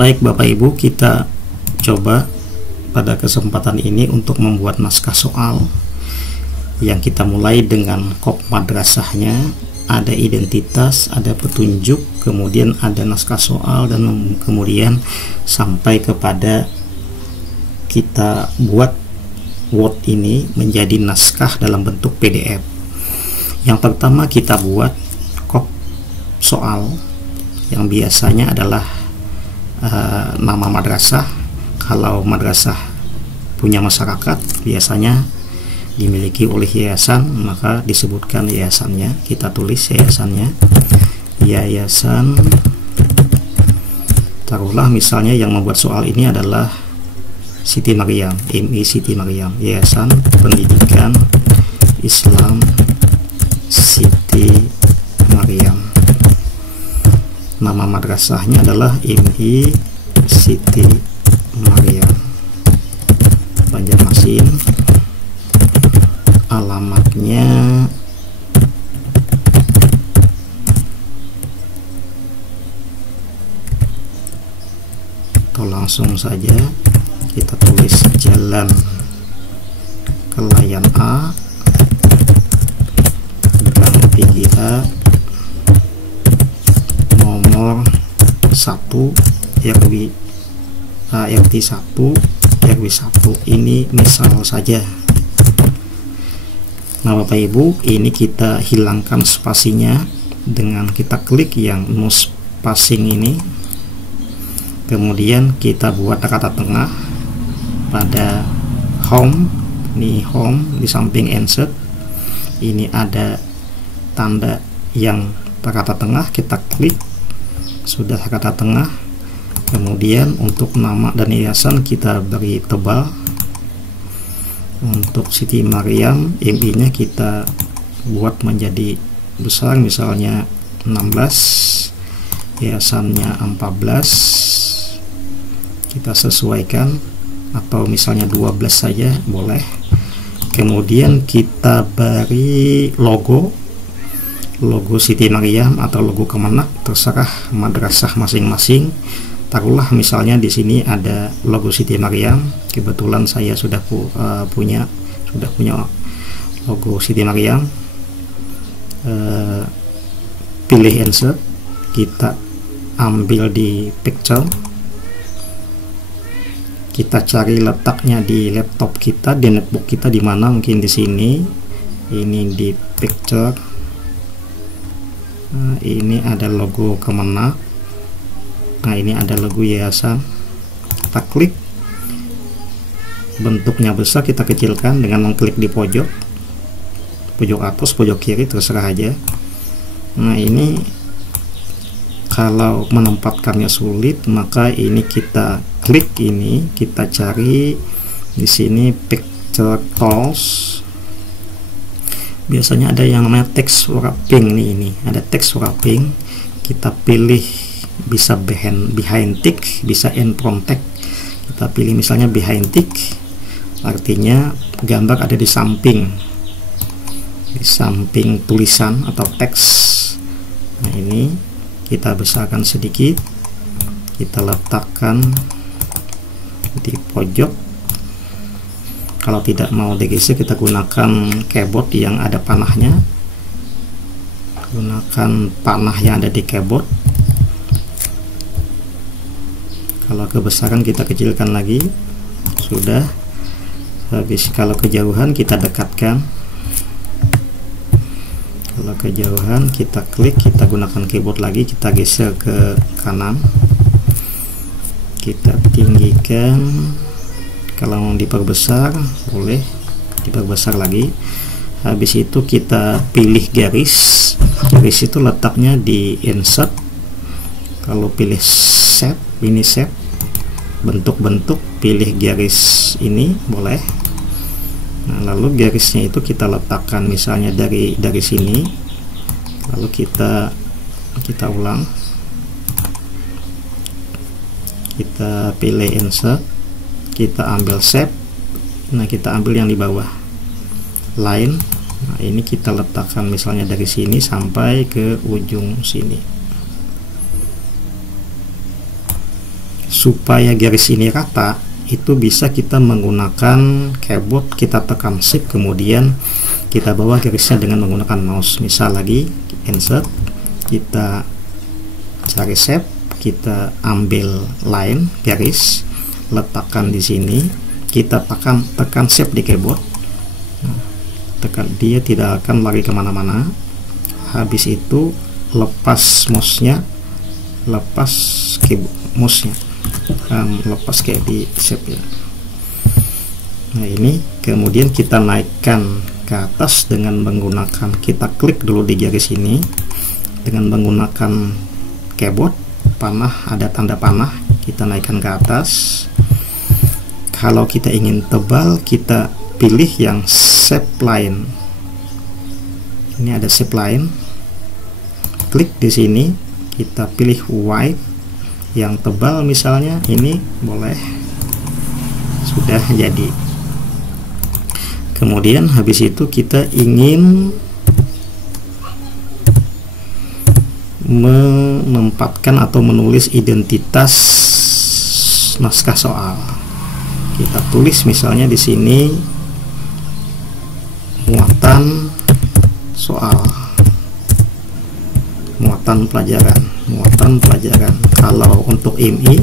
Baik Bapak Ibu, kita coba pada kesempatan ini untuk membuat naskah soal yang kita mulai dengan kop madrasahnya. Ada identitas, ada petunjuk, kemudian ada naskah soal, dan kemudian sampai kepada kita buat Word ini menjadi naskah dalam bentuk PDF. Yang pertama kita buat kop soal yang biasanya adalah nama madrasah. Kalau madrasah punya masyarakat biasanya dimiliki oleh yayasan, maka disebutkan yayasannya. Kita tulis yayasannya, yayasan, taruhlah misalnya yang membuat soal ini adalah Siti Maryam, MI Siti Maryam, Yayasan Pendidikan Islam Siti Maryam. Nama madrasahnya adalah MI Siti Maryam, Banjarmasin. Alamatnya atau langsung saja kita tulis Jalan Kelayan A, Gang PGA, nomor 1 RW 1 RW 1. Ini misal saja. Nah Bapak Ibu, ini kita hilangkan spasinya dengan kita klik yang no spacing ini. Kemudian kita buat kata tengah pada home. Ini home, di samping insert ini ada tanda yang kata tengah, kita klik, sudah kata tengah. Kemudian untuk nama dan yayasan kita beri tebal. Untuk Siti Maryam, MI nya kita buat menjadi besar, misalnya 16, yayasannya 14, kita sesuaikan, atau misalnya 12 saja boleh. Kemudian kita beri logo Siti Maryam atau logo Kemenak, terserah madrasah masing-masing. Taruhlah misalnya di sini ada logo Siti Maryam. Kebetulan saya sudah punya logo Siti Maryam. Pilih insert, kita ambil di picture, kita cari letaknya di laptop kita, di netbook kita, di mana mungkin di sini. Ini di picture. Nah, ini ada logo Kemenak. Nah ini ada logo yayasan. Kita klik, bentuknya besar, kita kecilkan dengan mengklik di pojok atas, pojok kiri, terserah aja. Nah ini kalau menempatkannya sulit, maka ini kita klik, ini kita cari di sini picture tools. Biasanya ada yang namanya text wrapping nih, ini ada text wrapping. Kita pilih, bisa behind tick, bisa in front text. Kita pilih misalnya behind tick, artinya gambar ada di samping tulisan atau teks. Nah ini kita besarkan sedikit, kita letakkan di pojok. Kalau tidak mau digeser, kita gunakan keyboard yang ada panahnya, gunakan panah yang ada di keyboard. Kalau kebesaran kita kecilkan lagi, sudah. Habis kalau kejauhan kita dekatkan, kalau kejauhan kita klik, kita gunakan keyboard lagi, kita geser ke kanan, kita tinggikan. Kalau mau diperbesar boleh diperbesar lagi. Habis itu kita pilih garis itu letaknya di insert. Kalau pilih set, ini set bentuk-bentuk, pilih garis ini boleh. Nah lalu garisnya itu kita letakkan misalnya dari sini, lalu kita ulang, kita pilih insert, kita ambil shape. Nah kita ambil yang di bawah line. Nah ini kita letakkan misalnya dari sini sampai ke ujung sini. supaya garis ini rata, itu bisa kita menggunakan keyboard, kita tekan shift kemudian kita bawa garisnya dengan menggunakan mouse. Misal lagi insert, kita cari shape, kita ambil line garis, letakkan di sini, kita tekan shift di keyboard. Tekan, dia tidak akan lari kemana-mana. Habis itu lepas mouse-nya, lepas keyboard mouse-nya, lepas kayak di shape ya. Nah ini kemudian kita naikkan ke atas dengan menggunakan, kita klik dulu di garis ini dengan menggunakan keyboard panah, ada tanda panah, kita naikkan ke atas. Kalau kita ingin tebal, kita pilih yang shape line. Ini ada shape line, klik di sini, kita pilih white yang tebal, misalnya ini boleh, sudah jadi. Kemudian habis itu kita ingin menempatkan atau menulis identitas naskah soal. Kita tulis misalnya di sini muatan soal, muatan pelajaran. Kalau untuk IMI,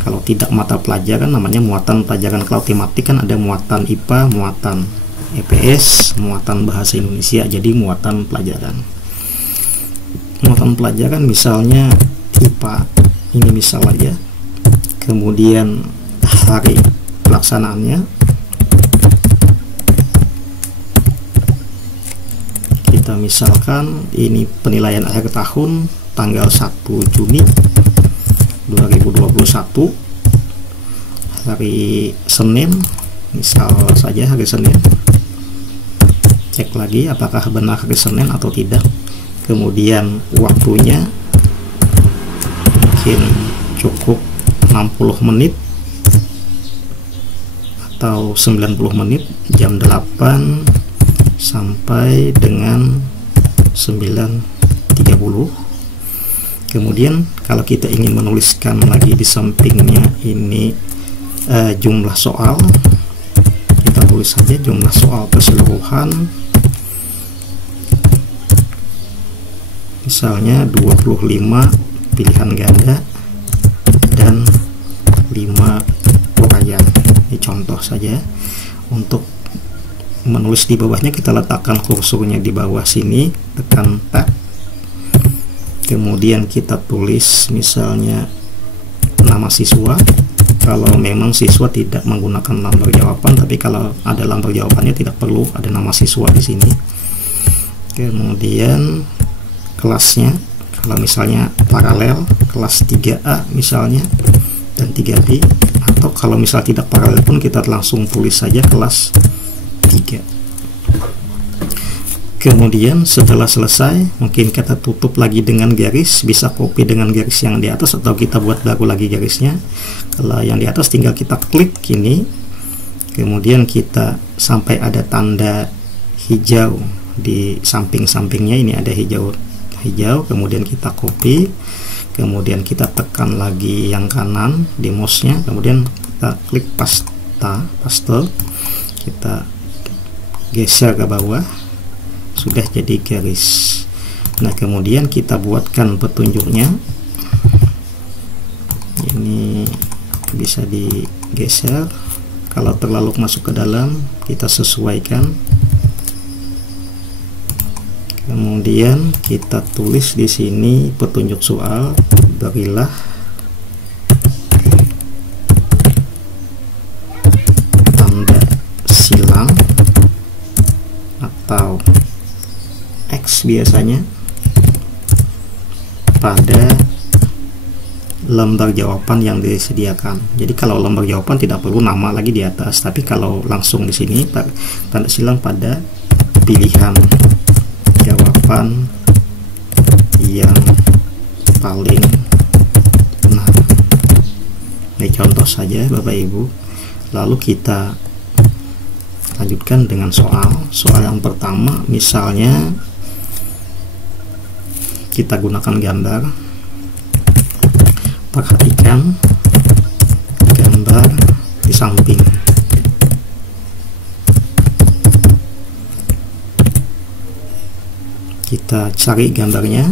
kalau tidak mata pelajaran namanya muatan pelajaran. Kalau tematik kan ada muatan IPA, muatan EPS, muatan bahasa Indonesia, jadi muatan pelajaran. Muatan pelajaran misalnya IPA, ini misal aja. Kemudian hari pelaksanaannya kita misalkan ini penilaian akhir tahun tanggal 1 Juni 2021, hari Senin, misal saja hari Senin. Cek lagi apakah benar hari Senin atau tidak. Kemudian waktunya mungkin cukup 60 menit atau 90 menit, jam 8 sampai dengan 9.30. Kemudian kalau kita ingin menuliskan lagi di sampingnya ini jumlah soal, kita tulis saja jumlah soal keseluruhan, misalnya 25 pilihan ganda dan 5 uraian. Ini contoh saja. Untuk menulis di bawahnya kita letakkan kursornya di bawah sini, tekan tab, kemudian kita tulis misalnya nama siswa. Kalau memang siswa tidak menggunakan lambar jawaban, tapi kalau ada lambar jawabannya tidak perlu ada nama siswa di sini. Kemudian kelasnya, kalau misalnya paralel kelas 3A misalnya dan 3B, atau kalau misal tidak paralel pun kita langsung tulis saja kelas 3. Kemudian setelah selesai, mungkin kita tutup lagi dengan garis, bisa copy dengan garis yang di atas atau kita buat baru lagi garisnya. Kalau yang di atas tinggal kita klik ini, kemudian kita sampai ada tanda hijau di samping-sampingnya, ini ada hijau, kemudian kita copy, kemudian kita tekan lagi yang kanan di mouse-nya, kemudian kita klik paste, kita geser ke bawah, sudah jadi garis. Nah kemudian kita buatkan petunjuknya, ini bisa digeser, kalau terlalu masuk ke dalam kita sesuaikan. Kemudian kita tulis di sini petunjuk soal, berilah tanda silang atau X biasanya pada lembar jawaban yang disediakan. Jadi kalau lembar jawaban tidak perlu nama lagi di atas, tapi kalau langsung di sini tanda silang pada pilihan jawaban yang paling benar. Ini contoh saja Bapak Ibu. Lalu kita lanjutkan dengan soal yang pertama. Misalnya kita gunakan gambar Perhatikan gambar di samping. Kita cari gambarnya.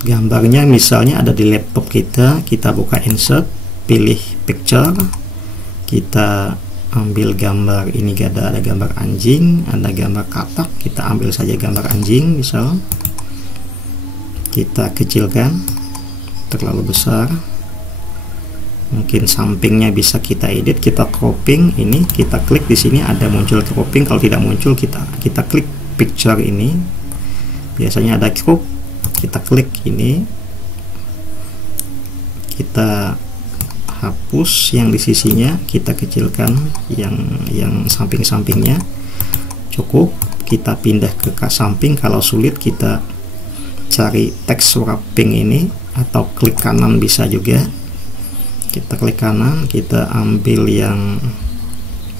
Gambarnya misalnya ada di laptop kita buka insert, pilih picture, kita ambil gambar ini, ada gambar anjing, ada gambar katak, kita ambil saja gambar anjing misal. Kita kecilkan, terlalu besar, mungkin sampingnya bisa kita edit, kita cropping ini, kita klik di sini ada muncul cropping, kalau tidak muncul kita klik picture ini, biasanya ada crop, kita klik ini, kita hapus yang di sisinya, kita kecilkan yang samping-sampingnya, cukup. Kita pindah ke samping, kalau sulit kita cari text wrapping ini, atau klik kanan bisa juga. Kita klik kanan, kita ambil yang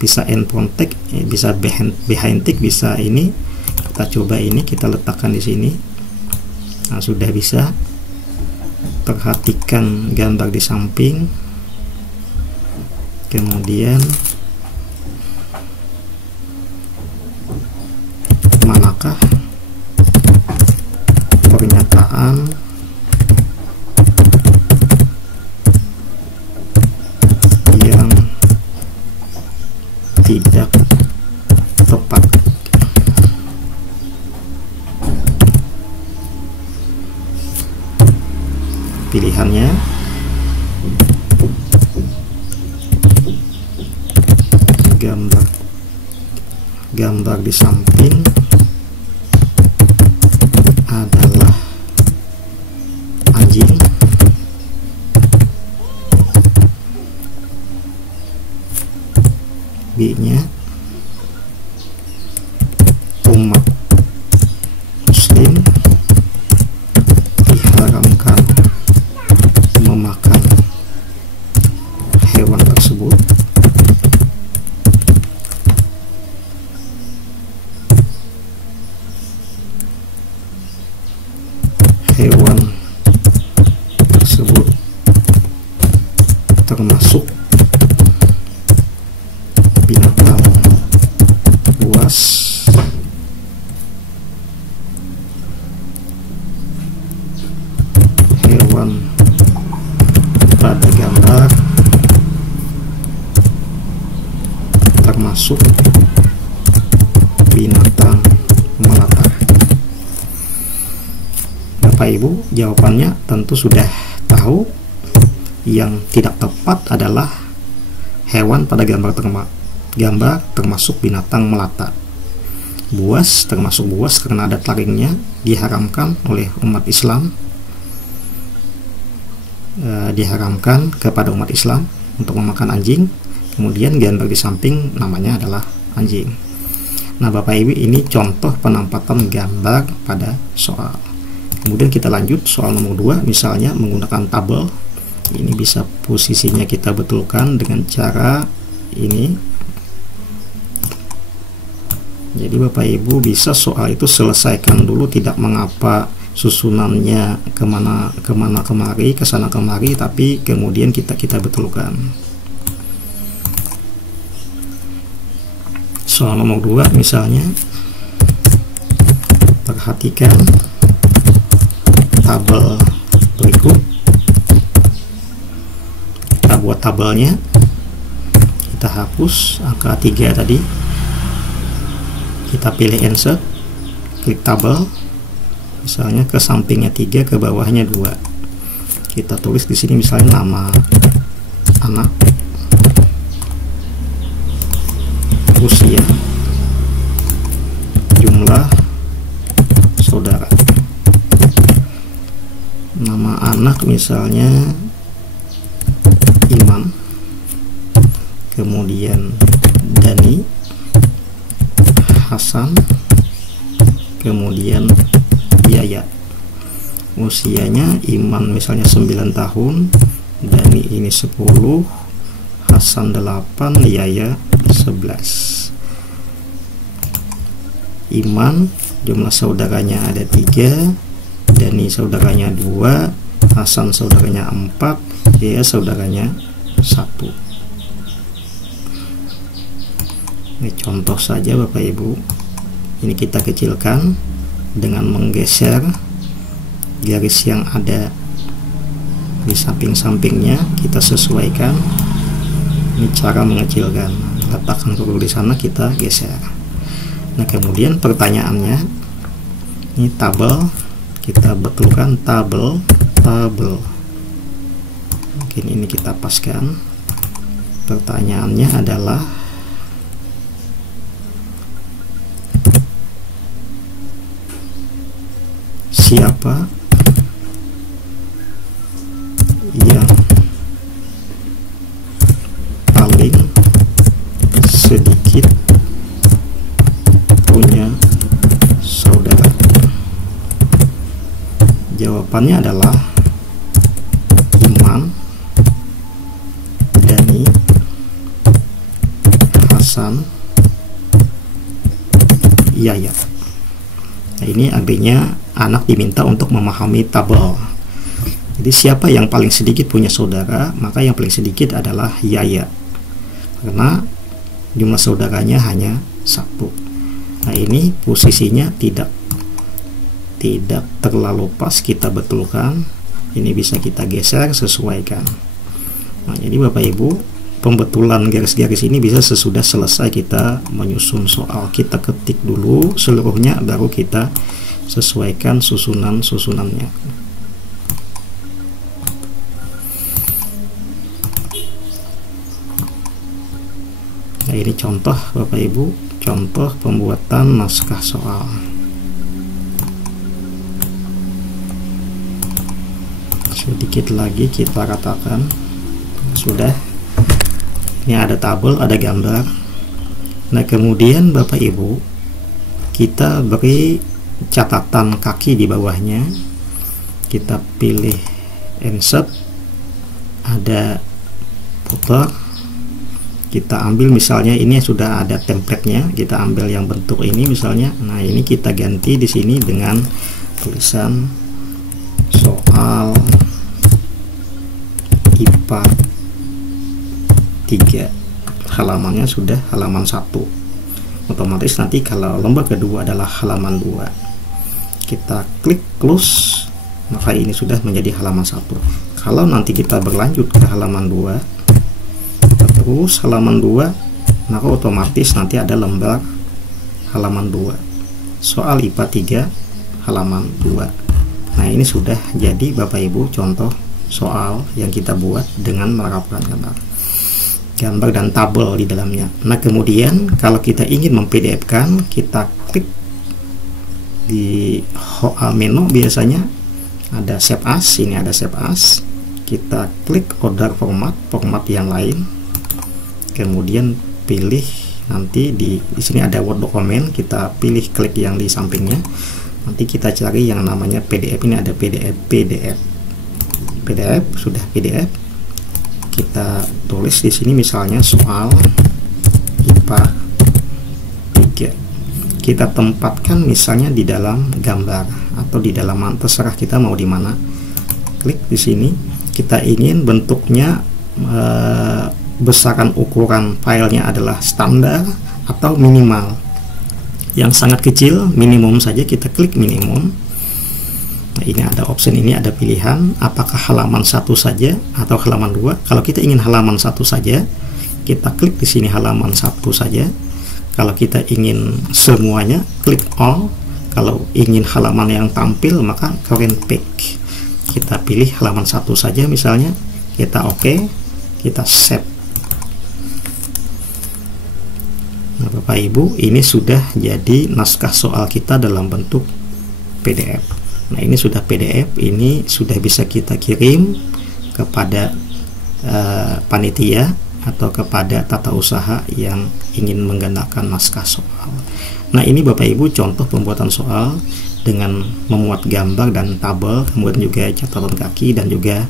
bisa endpoint text, bisa behind text, bisa ini. Kita coba ini, kita letakkan di sini. Nah, sudah bisa. Perhatikan gambar di samping, kemudian manakah pernyataan yang tidak tepat. Pilihannya gambar di samping adalah anjing. B-nya umat muslim diharamkan memakan hewan tersebut. Hewan tersebut termasuk binatang buas. Hewan pada gambar termasuk binatang melata. Bapak Ibu, jawabannya tentu sudah tahu. Yang tidak tepat adalah hewan pada gambar termasuk binatang melata. Buas termasuk buas karena ada taringnya, diharamkan oleh umat Islam, diharamkan kepada umat Islam untuk memakan anjing. Kemudian gambar di samping namanya adalah anjing. Nah, Bapak Ibu, ini contoh penampatan gambar pada soal. Kemudian kita lanjut soal nomor 2, misalnya menggunakan tabel. Ini bisa posisinya kita betulkan dengan cara ini. Jadi Bapak Ibu bisa soal itu selesaikan dulu, tidak mengapa susunannya kemana kemari, kesana kemari, tapi kemudian kita betulkan. Soal nomor 2 misalnya, perhatikan tabel berikut. Kita buat tabelnya, kita hapus angka 3 tadi, kita pilih insert, klik tabel, misalnya ke sampingnya 3, ke bawahnya 2. Kita tulis di sini misalnya nama anak, usia, jumlah saudara. Nama anak misalnya Iman, kemudian Dani, Hasan, kemudian Yaya. Usianya Iman misalnya 9 tahun, Dani ini 10, Hasan 8, Yaya 11. Iman jumlah saudaranya ada 3, Dani saudaranya 2, Hasan saudaranya 4, Dea saudaranya 1. Ini contoh saja Bapak Ibu. Ini kita kecilkan dengan menggeser garis yang ada di samping-sampingnya, kita sesuaikan. Ini cara mengecilkan, letakkan dulu di sana, kita geser. Nah kemudian pertanyaannya, ini tabel, kita betulkan tabel. Mungkin ini kita paskan. Pertanyaannya adalah siapa yang paling sedikit punya saudara? Jawabannya adalah Iman, Dani, Hasan, Yaya. Nah, ini artinya anak diminta untuk memahami tabel. Jadi siapa yang paling sedikit punya saudara, maka yang paling sedikit adalah Yaya, karena jumlah saudaranya hanya 1. Nah ini posisinya tidak terlalu pas, kita betulkan. Ini bisa kita geser, sesuaikan. Nah jadi Bapak Ibu, pembetulan garis-garis ini bisa sesudah selesai kita menyusun soal. Kita ketik dulu seluruhnya, baru kita sesuaikan susunannya. Nah ini contoh Bapak Ibu, contoh pembuatan naskah soal. Sedikit lagi kita katakan sudah. Ini ada tabel, ada gambar. Nah kemudian Bapak Ibu, kita beri catatan kaki di bawahnya. Kita pilih insert, ada footer. Kita ambil misalnya ini sudah ada template-nya, kita ambil yang bentuk ini misalnya. Nah ini kita ganti di sini dengan tulisan soal IPA 3, halamannya sudah halaman 1. Otomatis nanti kalau lembar kedua adalah halaman 2, kita klik close, maka ini sudah menjadi halaman 1. Kalau nanti kita berlanjut ke halaman 2, terus halaman 2, maka otomatis nanti ada lembar halaman 2, soal IPA 3 halaman 2. Nah ini sudah jadi Bapak Ibu contoh soal yang kita buat dengan menerapkan gambar dan tabel di dalamnya. Nah kemudian kalau kita ingin mem-PDF-kan, kita klik di menu, biasanya ada save as. Ini ada save as, kita klik order format yang lain, kemudian pilih nanti di sini ada Word document, kita pilih klik yang di sampingnya, nanti kita cari yang namanya PDF. Ini ada PDF, sudah PDF, kita tulis di sini misalnya soal IPA 3. Kita tempatkan misalnya di dalam gambar atau di dalam, terserah kita mau di mana. Klik di sini, kita ingin bentuknya besaran ukuran filenya adalah standar atau minimal. Yang sangat kecil minimum saja, kita klik minimum. Nah ini ada option, ini ada pilihan apakah halaman 1 saja atau halaman 2. Kalau kita ingin halaman 1 saja, kita klik di sini halaman 1 saja. Kalau kita ingin semuanya, klik all. Kalau ingin halaman yang tampil, maka current page. Kita pilih halaman 1 saja misalnya, kita oke, kita save. Nah Bapak Ibu, ini sudah jadi naskah soal kita dalam bentuk PDF. Nah ini sudah PDF, ini sudah bisa kita kirim kepada panitia atau kepada tata usaha yang ingin menggunakan naskah soal. Nah ini Bapak Ibu contoh pembuatan soal dengan memuat gambar dan tabel, kemudian juga catatan kaki dan juga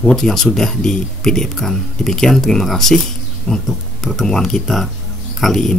Word yang sudah di PDF-kan. Demikian, terima kasih untuk pertemuan kita kali ini.